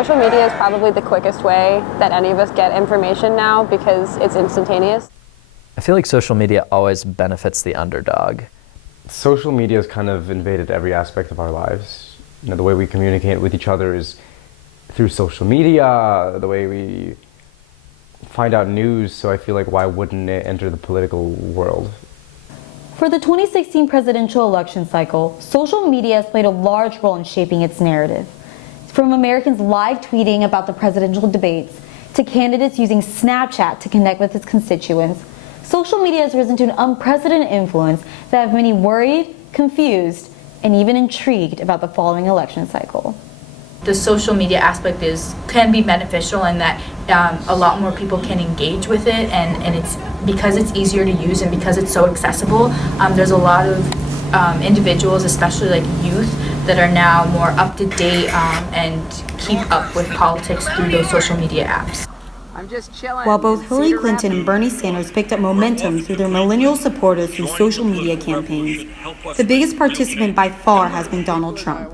social media is probably the quickest way that any of us get information now because it's instantaneous. I feel like social media always benefits the underdog. Social media has kind of invaded every aspect of our lives. You know, the way we communicate with each other is through social media, the way we find out news, so I feel like why wouldn't it enter the political world? For the 2016 presidential election cycle, social media has played a large role in shaping its narrative. From Americans live tweeting about the presidential debates to candidates using Snapchat to connect with its constituents, social media has risen to an unprecedented influence that have many worried, confused, and even intrigued about the following election cycle. The social media aspect can be beneficial in that a lot more people can engage with it, and it's because it's easier to use and because it's so accessible. There's a lot of individuals, especially like youth, that are now more up to date and keep up with politics through those social media apps. While both Hillary Clinton and Bernie Sanders picked up momentum through their millennial supporters through social media campaigns, the biggest participant by far has been Donald Trump.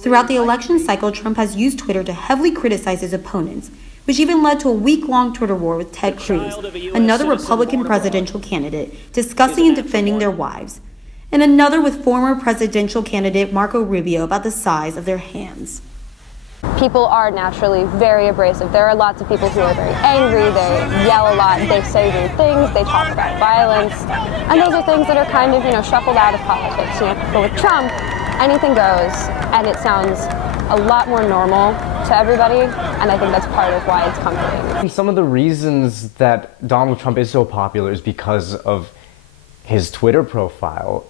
Throughout the election cycle, Trump has used Twitter to heavily criticize his opponents, which even led to a week-long Twitter war with Ted Cruz, another Republican presidential candidate, discussing and defending their wives, and another with former presidential candidate Marco Rubio about the size of their hands. People are naturally very abrasive. There are lots of people who are very angry, they yell a lot, they say rude things, they talk about violence, and those are things that are kind of, shuffled out of politics. But with Trump, anything goes, and it sounds a lot more normal to everybody, and I think that's part of why it's comforting. Some of the reasons that Donald Trump is so popular is because of his Twitter profile.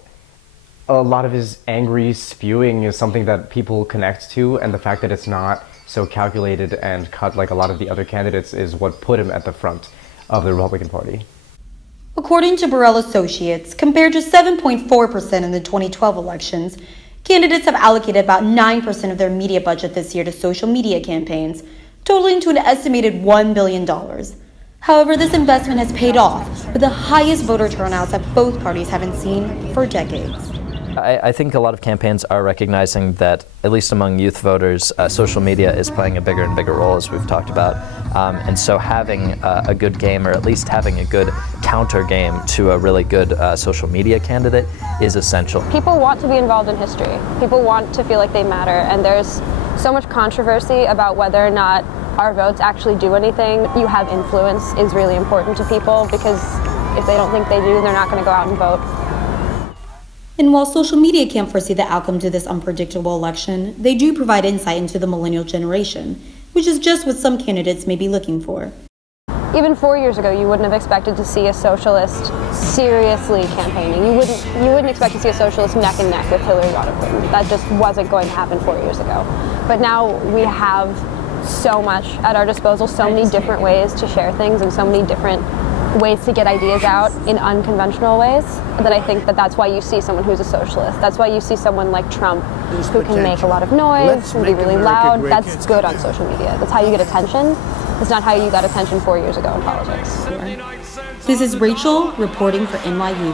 A lot of his angry spewing is something that people connect to, and the fact that it's not so calculated and cut like a lot of the other candidates is what put him at the front of the Republican Party. According to Burrell Associates, compared to 7.4% in the 2012 elections, candidates have allocated about 9% of their media budget this year to social media campaigns, totaling to an estimated $1 billion. However, this investment has paid off with the highest voter turnouts that both parties haven't seen for decades. I think a lot of campaigns are recognizing that, at least among youth voters, social media is playing a bigger and bigger role, as we've talked about. And so having a good game, or at least having a good counter game to a really good social media candidate, is essential. People want to be involved in history. People want to feel like they matter, and there's so much controversy about whether or not our votes actually do anything. You have influence is really important to people, because if they don't think they do, they're not going to go out and vote. And while social media can't foresee the outcome to this unpredictable election, they do provide insight into the millennial generation, which is just what some candidates may be looking for. Even 4 years ago, you wouldn't have expected to see a socialist seriously campaigning. You wouldn't expect to see a socialist neck and neck with Hillary Rodham. That just wasn't going to happen 4 years ago. But now we have so much at our disposal, so many different ways to share things and so many different ways to get ideas out in unconventional ways, that I think that's why you see someone who's a socialist. That's why you see someone like Trump who can make a lot of noise and be really loud. That's good on social media. That's how you get attention. It's not how you got attention 4 years ago in politics. This is Rachel reporting for NYU.